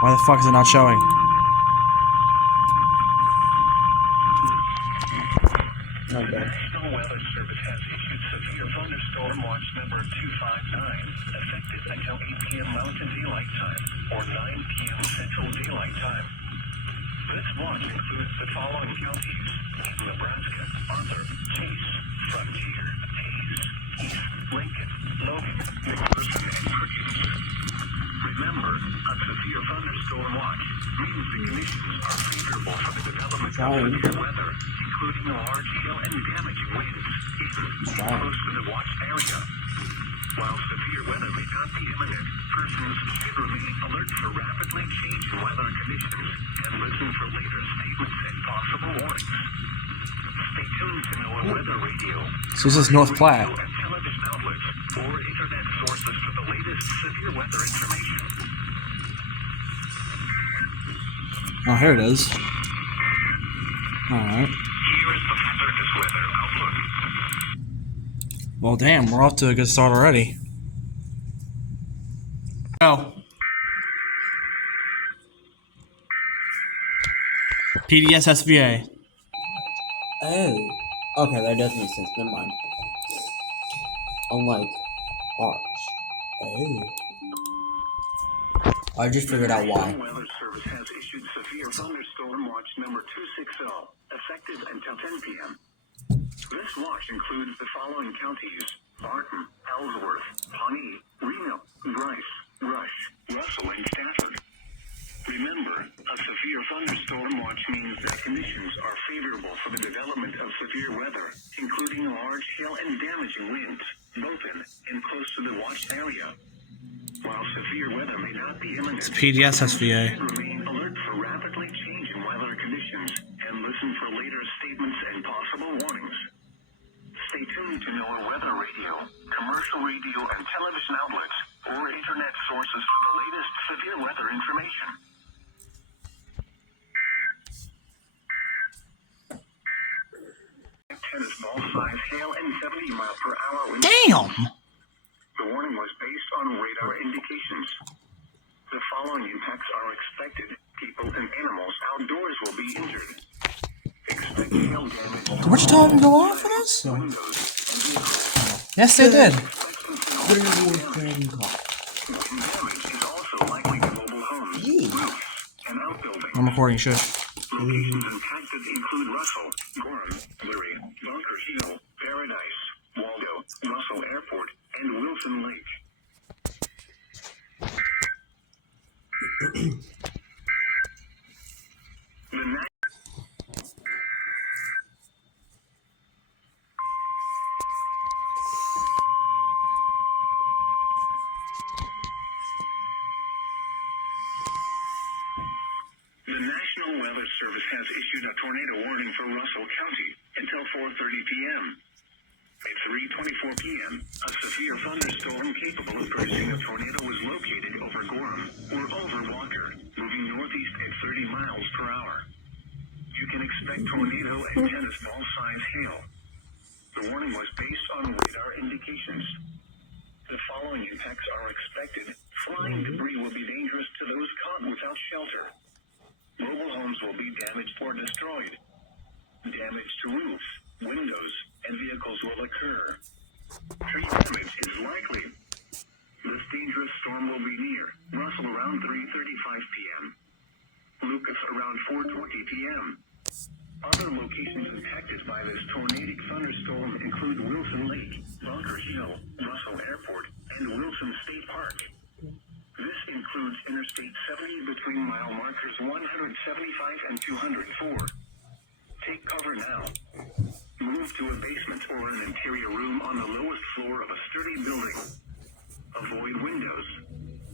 Why the fuck is it not showing? The National Weather Service has issued severe thunderstorm watch number 259, effective until 8 p.m. Mountain Daylight Time or 9 p.m. Central Daylight Time. This watch includes the following counties: Nebraska, Arthur, Chase, Frontier, Hayes, East, Lincoln, Logan, McPherson, and Perkins. Remember, a severe thunderstorm watch means the conditions are favorable for the development of severe weather, including large hail and damaging winds close to the watch area. While severe weather may not be imminent, persons should remain alert for rapidly changing weather conditions and listen for later statements and possible warnings. Stay tuned to NOAA Weather Radio. So this is North Platte. And television outlets or internet sources for the latest severe weather information. Oh, here it is. Alright. Here is the hazardous weather outlook. Well, damn, we're off to a good start already. Oh. PDS SVA. Oh. Okay, that does make sense. Never mind. Unlike ours. Oh. I just figured out why. The Weather Service has issued severe thunderstorm watch number 260, effective until 10 p.m. This watch includes the following counties: Barton, Ellsworth, Pawnee, Reno, Bryce, Rush, Russell, and Stafford. Remember, a severe thunderstorm watch means that conditions are favorable for the development of severe weather, including large hail and damaging winds, both in and close to the watched area. While severe weather may not be imminent, It's PDS SVA. remain alert for rapidly changing weather conditions and listen for later statements and possible warnings. Stay tuned to NOAA Weather Radio, commercial radio and television outlets, or internet sources for the latest severe weather information. Tennis ball size hail and 70 mile per hour wind. Damn! The warning was based on radar indications. The following impacts are expected. People and animals outdoors will be injured. Expect hail damage. Did Wichita even go off for this? Windows and vehicles. Yes, they did. Wind damage is also likely to mobile homes, roofs, and outbuildings. I'm recording shit. Locations impacted include Russell, Gorham, Leary, Bunker Hill, Paradise, Waldo, Russell Airport, and Wilson Lake. The National Weather Service has issued a tornado warning for Russell County until 4:30 p.m. At 3:24 p.m., a severe thunderstorm capable of producing a tornado was located over Gorham or over Walker, moving northeast at 30 miles per hour. You can expect tornado and tennis ball size hail. The warning was based on radar indications. The following impacts are expected. Flying debris will be dangerous to those caught without shelter. Mobile homes will be damaged or destroyed. Damage to roofs, windows, and vehicles will occur. Tree damage is likely. This dangerous storm will be near Russell around 3:35 p.m. Lucas around 4:20 p.m. Other locations impacted by this tornadic thunderstorm include Wilson Lake, Bunker Hill, Russell Airport, and Wilson State Park. This includes Interstate 70 between mile markers 175 and 204. Take cover now. Move to a basement or an interior room on the lowest floor of a sturdy building. Avoid windows.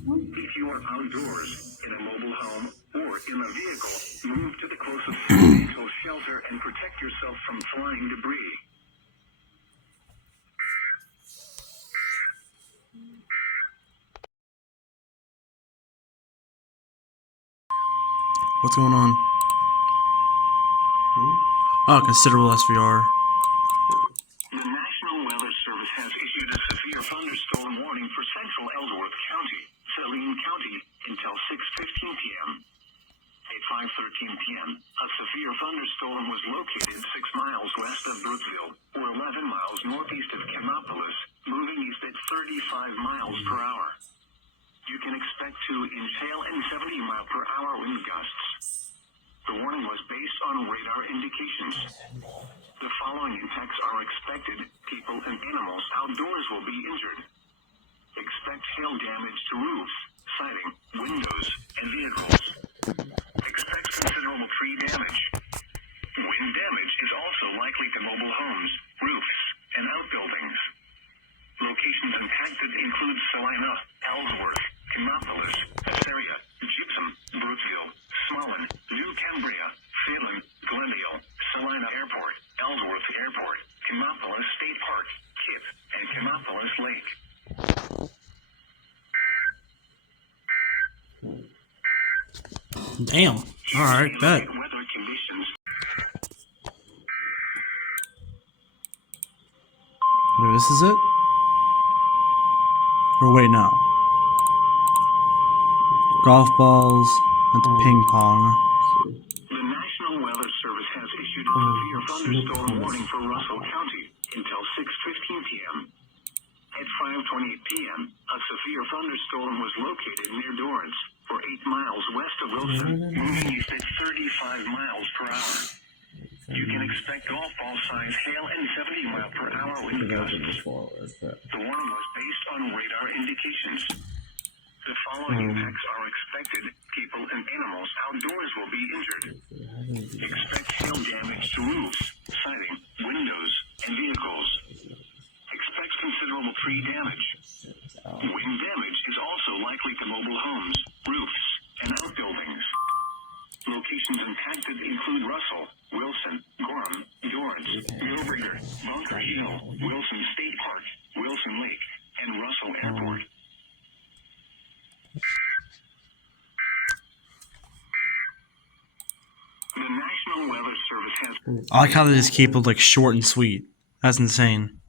If you are outdoors, in a mobile home, or in a vehicle, move to the closest substantial shelter and protect yourself from flying debris. What's going on? Oh, considerable SVR. The National Weather Service has issued a severe thunderstorm warning for central Ellsworth County, Saline County, until 6:15 p.m. thunderstorm was located 6 miles west of Brooksville, or 11 miles northeast of Chemnopolis, moving east at 35 miles per hour. You can expect 2-inch hail and 70-mile-per-hour wind gusts. The warning was based on radar indications. The following impacts are expected. People and animals outdoors will be injured. Expect hail damage to roofs, siding, windows, and vehicles. Expect considerable tree damage. Wind damage is also likely to mobile homes, roofs, and outbuildings. Locations impacted include Salina, Ellsworth, Chemnopolis, Assyria, Gypsum, Brooksville, Smolin, New Cambria, Phelan, Glendale, Salina Airport, Ellsworth Airport, Chemnopolis State Park, Kip, and Chemnopolis Lake. Damn. Alright, bet. Weather conditions. Wait, this is it? Or wait, no. Golf balls and ping pong. The National Weather Service has issued a severe thunderstorm warning for Russell County until 6:15 p.m. At 5:28 p.m., a severe thunderstorm was located near Dorrance, or 8 miles west of Wilson, moving east at 35 miles per hour. You can expect golf ball size hail and 70-mile-per-hour wind gusts. The warning was based on radar indications. The following impacts are expected. People and animals outdoors will be injured. Expect hail damage to roofs, siding, windows, and vehicles. Expect considerable tree damage. Wind damage is also likely to mobile homes, roofs, and outbuildings. Locations impacted include Russell, Wilson, Gorham, Dorrance, Millbreeder, Bunker Hill, Wilson State Park, Wilson Lake, and Russell Airport. The National Weather Service has... I like how they just keep it like short and sweet. That's insane.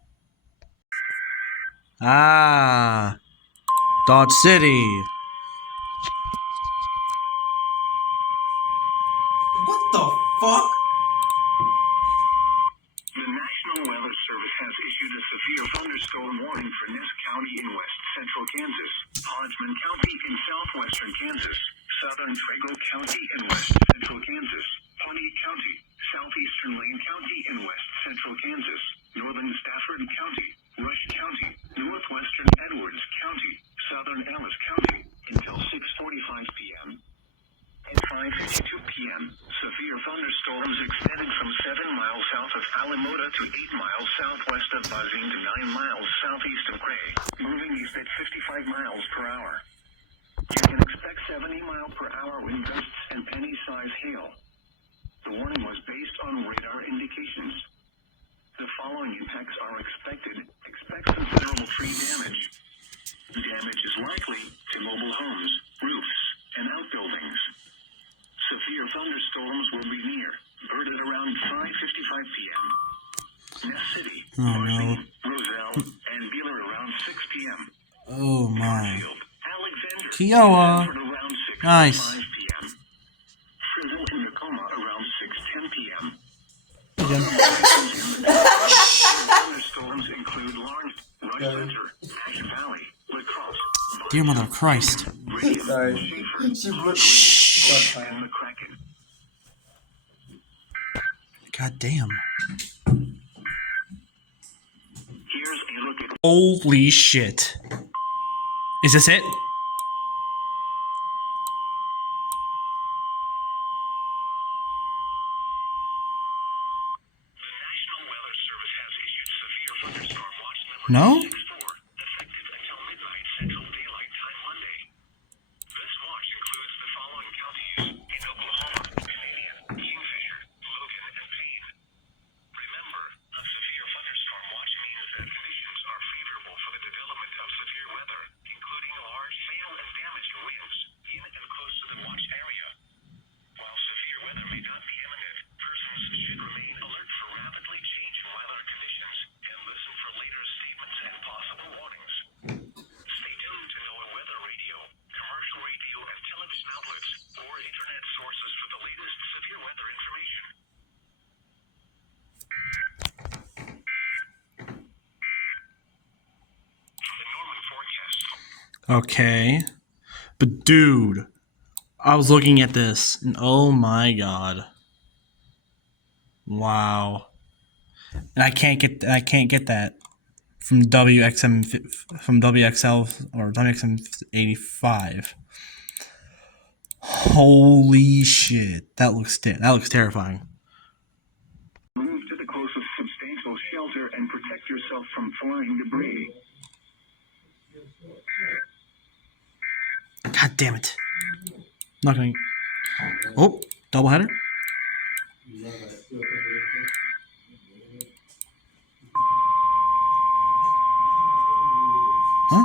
Ah, Dodge City. What the fuck? The National Weather Service has issued a severe thunderstorm warning for Ness County in west central Kansas, Hodgman County in southwestern Kansas, southern Trego County in west central Kansas, Pawnee County, southeastern Lane County in west central Kansas, northern Stafford County, Rush County, northwestern Edwards County, southern Ellis County, until 6:45 p.m. At 5:52 p.m., severe thunderstorms extended from 7 miles south of Alamota to 8 miles southwest of Buzzing to 9 miles southeast of Gray, moving east at 55 miles per hour. You can expect 70-mile-per-hour wind gusts and penny-size hail. The warning was based on radar indications. The following impacts are expected. Expect considerable tree damage. Damage is likely to mobile homes, roofs, and outbuildings. Severe thunderstorms will be near Bird at around 5:55 p.m. Ness City, Marcy, Roselle, and Beeler around 6 p.m. Oh my. Fairfield, Alexander, Kiowa. Sanford around 6:05 Nice. p.m. Frizzle and Tacoma around 6:10 p.m. Thunderstorms include Lawrence, Rush Center, Ash Valley, Lacrosse, Dear Mother of Christ. Radium, Sorry. Schaefer, She Hargrave, and McCracken. God damn. Here's a look at Holy shit. Is this it? National Weather Service has issued severe thunderstorm watch number No? 6-4, effective until midnight Central Daylight Time Monday. This watch includes the following counties in Oklahoma: Canadian, Kingfisher, Logan, and Payne. Remember, a severe thunderstorm watch means that conditions are favorable for the development of severe weather, including large hail and damaged winds in and close to the watch area. While severe weather may not be imminent, persons should remain alert for rapidly changing weather conditions and listen for later statements and possible Okay. But dude, I was looking at this and oh my god. Wow. And I can't get that from WXL or WXM 85. Holy shit. That looks terrifying. Move to the closest substantial shelter and protect yourself from flying debris. God damn it. Not going. Oh, double header. Huh?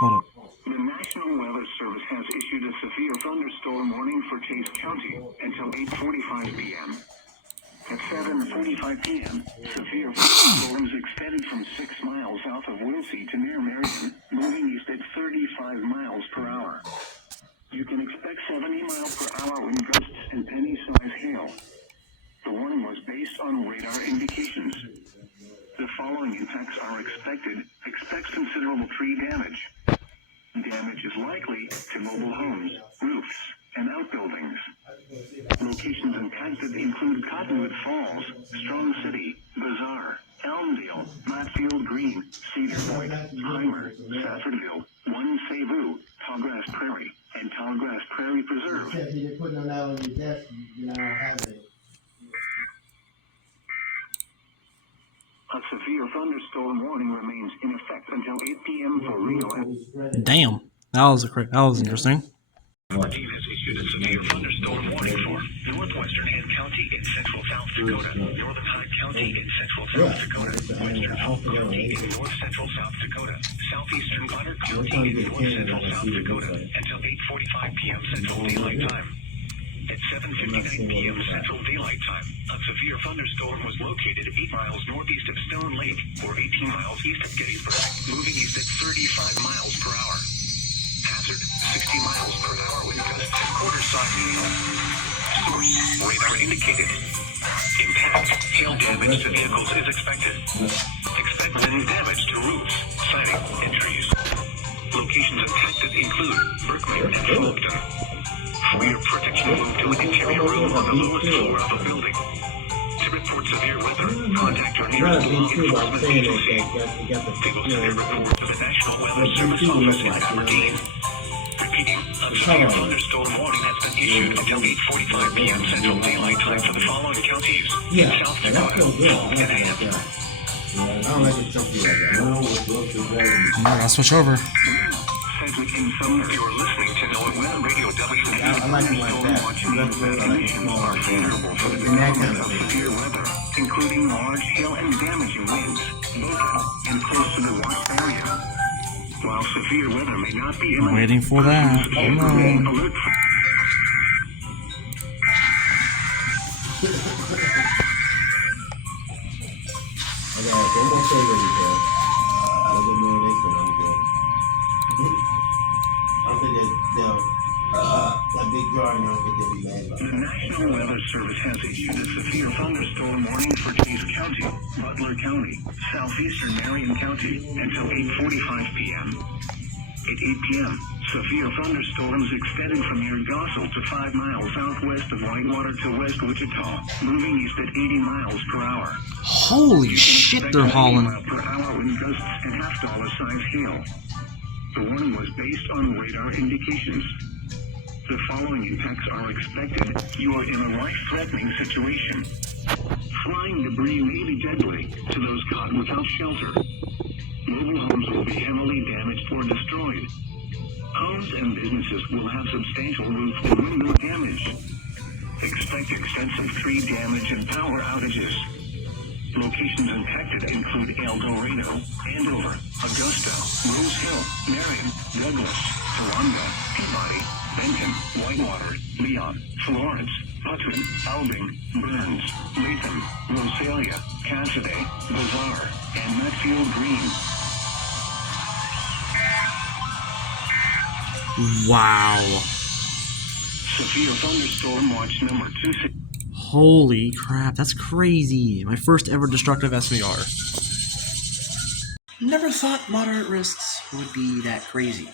Hold up. The National Weather Service has issued a severe thunderstorm warning for Chase County until 8:45 p.m. At 7:45 p.m., severe thunderstorms extended from 6 miles south of Wilsey to near Marion, moving east at 35 miles per hour. You can expect 70-mile-per-hour wind gusts and penny-size hail. The warning was based on radar indications. The following impacts are expected. Expect considerable tree damage. Damage is likely to mobile homes, roofs, and outbuildings. Locations impacted include Cottonwood Falls, Strong City, Bazaar, Elmdale, Matfield Green, Cedar Point, Heimer, Saffordville, One Cebu, Tallgrass Prairie, and Tallgrass Prairie Preserve. You're putting on that on your desk, you don't have it. A severe thunderstorm warning remains in effect until 8 p.m. for Reno. Damn. That was interesting. Our team has issued a severe thunderstorm warning for northwestern Head County in central South Dakota, northern Hyde County in central South Dakota, western Hope County in north central South Dakota, southeastern Bonner County in north central South Dakota until 8:45 p.m. Central Daylight Time. At 7:59 p.m. Central Daylight Time, a severe thunderstorm was located 8 miles northeast of Stone Lake, or 18 miles east of Gettysburg, moving east at 35 miles per hour. Hazard, 60 miles per hour with gusts and quarter-size hail. Source, radar indicated. Impact, hail damage to vehicles is expected. Expect wind damage to roofs, siding, and trees. Locations impacted include Berkman and Fulton. For your protection, move to an interior room on the lowest floor of the building. To report severe weather, contact your nearest law enforcement agency. They will send a report to the National Weather Service office in Aberdeen. Repeating, a severe thunderstorm warning has been issued until 8:45 p.m. Central Daylight Time for the following counties in South Dakota, Polk, and Ann. I don't like it chunky like that. I don't know I'll switch over. Sedgwick and Sumner, you are listening to NOAA Weather Radio WA. I like it like that. Watch means that conditions are favorable for the development of severe weather, including large hail and damaging winds, local and close to the watch area. While severe weather may not be imminent, Waiting for that. remain Come on. alert for I got one more thing ready, bro. I'll get more than I'm good. I don't think that big jar, I don't think they'll be mad about The National Weather Service has issued a severe thunderstorm warning for Chase County, Butler County, southeastern Marion County until 8:45 p.m. At 8 p.m., severe thunderstorms extended from near Gossel to 5 miles southwest of Whitewater to West Wichita, moving east at 80 miles per hour. Holy shit, they're hauling. 80 mile per hour wind gusts and half-dollar-size hail. The warning was based on radar indications. The following impacts are expected. You are in a life-threatening situation. Flying debris may be deadly to those caught without shelter. Mobile homes will be heavily damaged or destroyed. Homes and businesses will have substantial roof and window damage. Expect extensive tree damage and power outages. Locations impacted include El Dorado, Andover, Augusta, Rose Hill, Marion, Douglas, Towanda, Peabody, Benton, Whitewater, Leon, Florence, Hutton, Albing, Burns, Latham, Rosalia, Cassidy, Bazaar, and Matfield Green. Wow. Severe thunderstorm watch number 26. Holy crap, that's crazy. My first ever destructive SVR. Never thought moderate risks would be that crazy.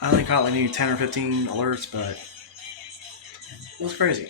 I only caught like maybe 10 or 15 alerts, but it was crazy.